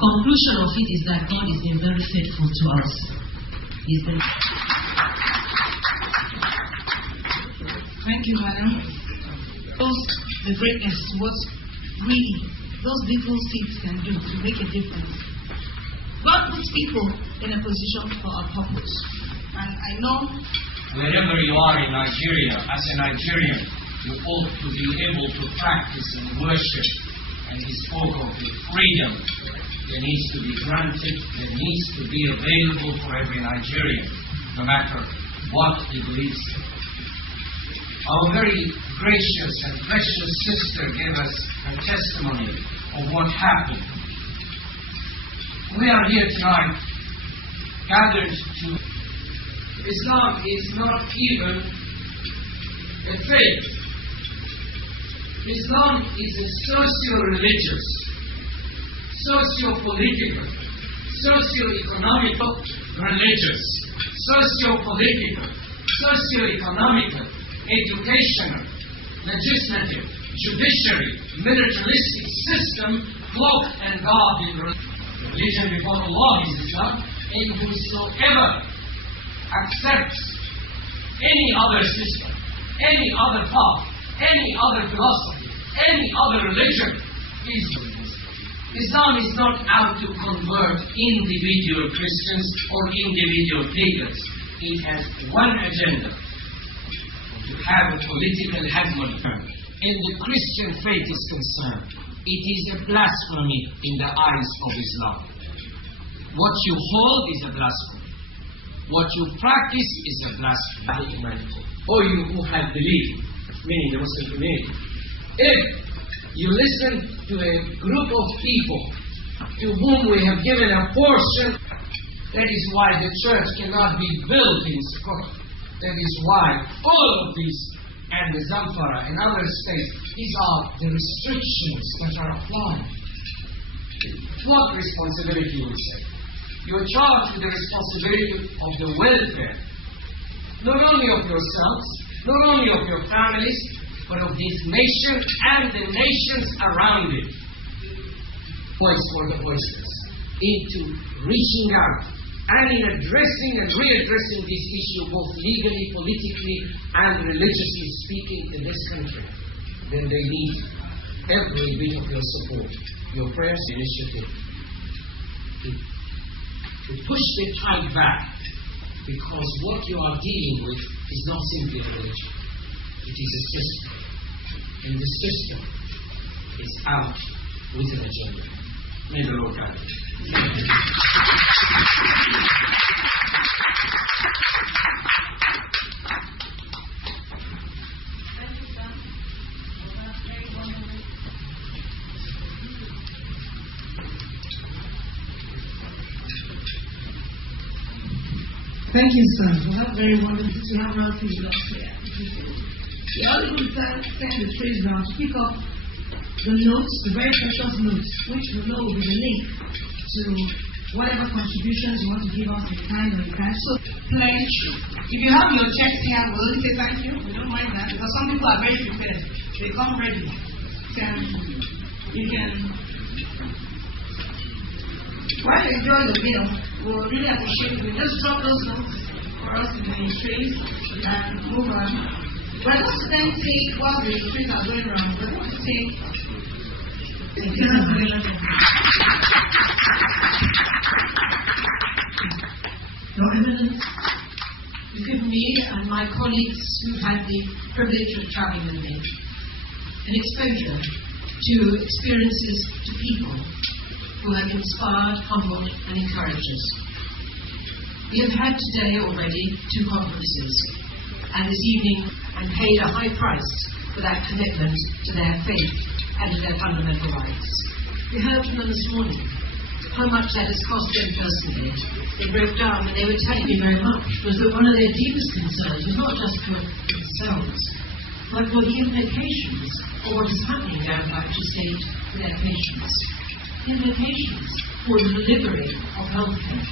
conclusion of it is that God has been very faithful to us. He's been... Thank you, madam. The greatness, what really those little seeds can do to make a difference. God puts people in a position for a purpose. And I know wherever you are in Nigeria, as a Nigerian, you ought to be able to practice and worship. And he spoke of the freedom that needs to be granted, that needs to be available for every Nigerian, no matter what he believes in. Our very gracious and precious sister gave us a testimony of what happened. We are here tonight gathered to... Islam is not even a faith. Islam is a socio-religious, socio-political, socio-economical, religious, socio-political, socio-economical, educational, legislative, judiciary, militaristic system cloaked and garbed in religion before Allah is Islam, and whosoever accepts any other system, any other path, any other philosophy, any other religion is Islam is not out to convert individual Christians or individual pagans. It has one agenda: to have a political hegemony. In the Christian faith is concerned, it is a blasphemy in the eyes of Islam. What you hold is a blasphemy. What you practice is a blasphemy. O you who have believed, meaning the Muslim community, if you listen to a group of people to whom we have given a portion, that is why the church cannot be built in Scotland. That is why all of these, and the Zamfara and other states, these are the restrictions that are applied. What responsibility, we say? You are charged with the responsibility of the welfare, not only of yourselves, not only of your families, but of this nation and the nations around it. Voice for the voiceless, into reaching out and in addressing and readdressing this issue both legally, politically, and religiously speaking in this country. Then they need every bit of your support, your prayers, initiative, to push the tide back, because what you are dealing with is not simply a religion. It is a system. And the system is out with an agenda. May the Lord guide you. Thank you, sir. We have very wonderful to have our people up here. We are going to send the trees down to pick up the notes, the very precious notes, which we know will be the link to whatever contributions you want to give us in kind or in cash. So, pledge. If you have your checks here, we'll only say thank you. We don't mind that, because some people are very prepared. They come ready. You can while you enjoy the meal, we'll really appreciate it. We just drop those notes for us to be trees and move on. We're not to then take while the trees are going around. We're going to take Your Eminence, you've given me and my colleagues who've had the privilege of traveling with me an exposure to experiences, to people who have inspired, humbled, and encouraged us. We have had today already 2 conferences, and this evening, and paid a high price for that commitment to their faith and to their fundamental rights. We heard from them this morning how much that has cost them personally. They broke down and they were telling me very much was that one of their deepest concerns was not just for themselves, but for the implications of what is happening down back to state for their patients. Implications for the delivery of healthcare.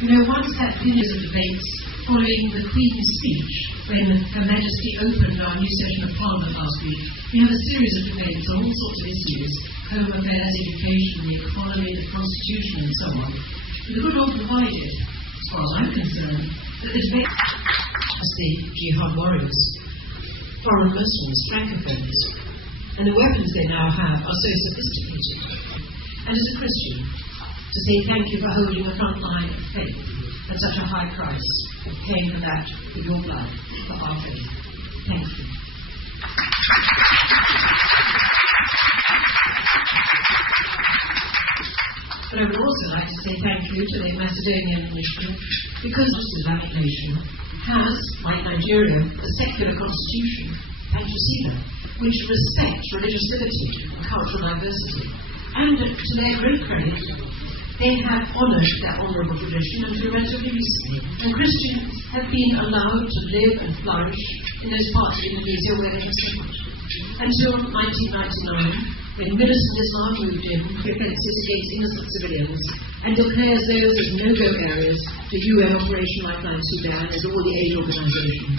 You know, once that series of debates following the Queen's speech when Her Majesty opened our new session of Parliament last week, we have a series of debates on all sorts of issues: home affairs, education, the economy, the constitution, and so on. But the good Lord provided, as far as I'm concerned, that the debate was the jihad warriors, foreign Muslims, francophones, and the weapons they now have are so sophisticated. And as a Christian, to say thank you for holding the front line of faith at such a high price, paying for that with your blood for our faith. Thank you. But I would also like to say thank you to the Macedonian initiative, because this Islamic nation has, like Nigeria, a secular constitution, thank you, CEDA, which respects religious liberty and cultural diversity. And to their great credit, they have honoured their honourable tradition until relatively recently. And Christians have been allowed to live and flourish in those parts of Indonesia where they have suffered. Until 1999, when militant Islam moved in for offences against innocent civilians and declares those as no-go areas to UN Operation Lifeline Sudan and all the aid organisations.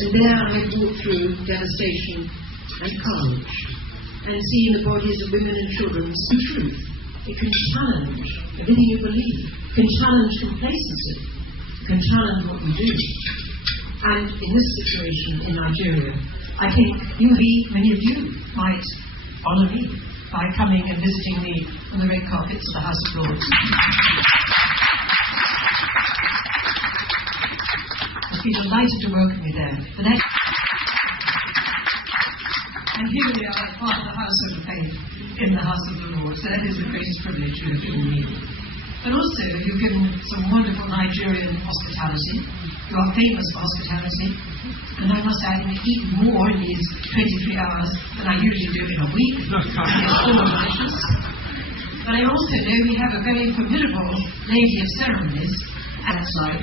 And there I have walked through devastation and carnage and seen the bodies of women and children see truth. It can challenge everything you believe. It can challenge complacency. It can challenge what you do. And in this situation in Nigeria, I think many of you might honour me by coming and visiting me on the red carpets of the House of Lords. I've been delighted to welcome you there. And here we are, part of the household of faith in the House of the Lord. So that is the greatest privilege you have given me. But also, you've given some wonderful Nigerian hospitality. You are famous for hospitality. And I must add, you eat more in these 23 hours than I usually do in a week. It's all delicious. But I also know we have a very formidable lady of ceremonies. That's right.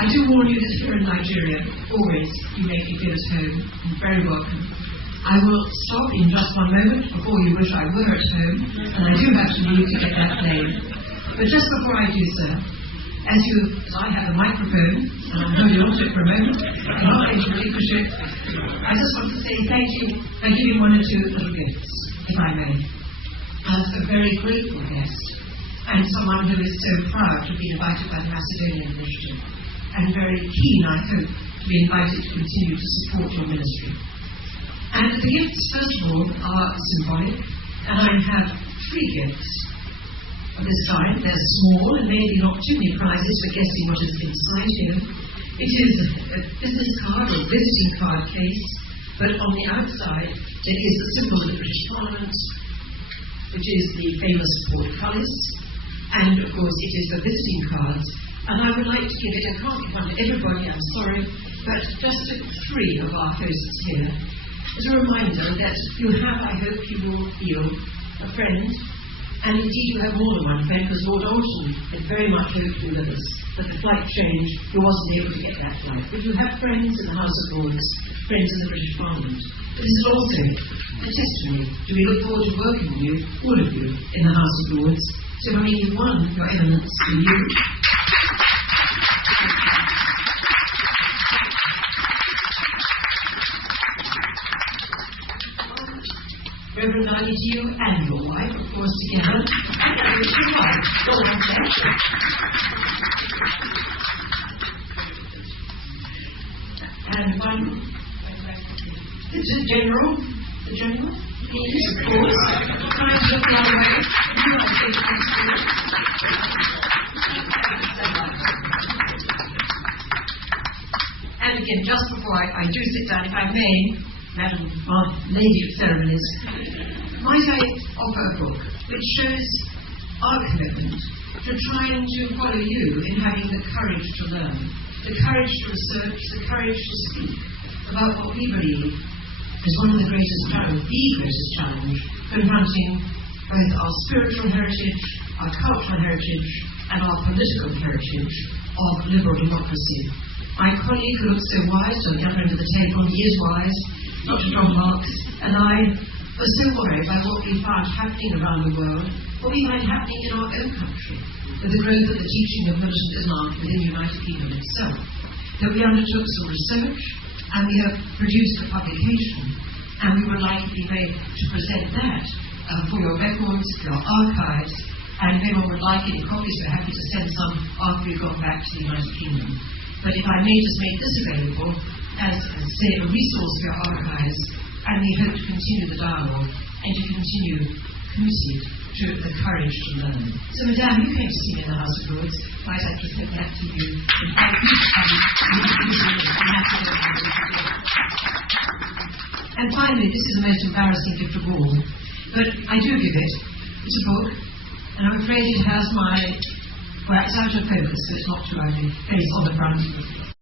I do warn you that here in Nigeria, always you make me feel at home and very welcome. I will stop in just one moment before you wish I were at home, and I do have to leave to get that plane. But just before I do, sir, as I have a microphone, and I'm holding on to it for a moment, and not going to relinquish it, I just want to say thank you for giving one or two little gifts, if I may. As a very grateful guest, and someone who is so proud to be invited by the Macedonian initiative, and very keen, I hope, to be invited to continue to support your ministry. And the gifts, first of all, are symbolic, and I have 3 gifts of this kind. They're small and maybe not too many prizes for guessing what is inside here. It is a business card or visiting card case, but on the outside it is the symbol of the British Parliament, which is the famous portcullis, and of course it is for visiting cards. And I would like to give it, I can't give one to everybody, I'm sorry, but just to 3 of our hosts here, as a reminder that you have, I hope you will feel, a friend, and indeed you have more than one friend, because Lord Alton had very much hoped to with us, but the flight changed, he wasn't able to get that flight. But you have friends in the House of Lords, friends in the British Parliament. This is also a testimony to we look forward to working with you, all of you, in the House of Lords. So I mean, one, your eminence, and you. Reverend Nadi, to you and your wife, of course, together. And one, the General, please, of course, trying to look the other way. And again, just before I do sit down, if I may, Madam Lady of Ceremonies, might I offer a book which shows our commitment to trying to follow you in having the courage to learn, the courage to research, the courage to speak about what we believe is one of the greatest challenge, confronting both our spiritual heritage, our cultural heritage, and our political heritage of liberal democracy. My colleague who looks so wise to the other end of the table, he is wise, Dr. John Marks, and I were so worried by what we found happening around the world, what we find happening in our own country, with the growth of the teaching of militant Islam within the United Kingdom itself, that we undertook some research and we have produced a publication, and we would like to be able to present that for your records, for your archives, and if anyone would like any copies, we're happy to send some after we've gone back to the United Kingdom. But if I may just make this available as say, a resource for your archives, and we hope to continue the dialogue and to continue committed to the courage to learn. So, Madame, you came to see me in the House of Lords. Might I present that to you? And finally, this is the most embarrassing gift of all, but I do give it. It's a book, and I'm afraid it has my, well, it's out of focus, so it's not too ugly, face on the front.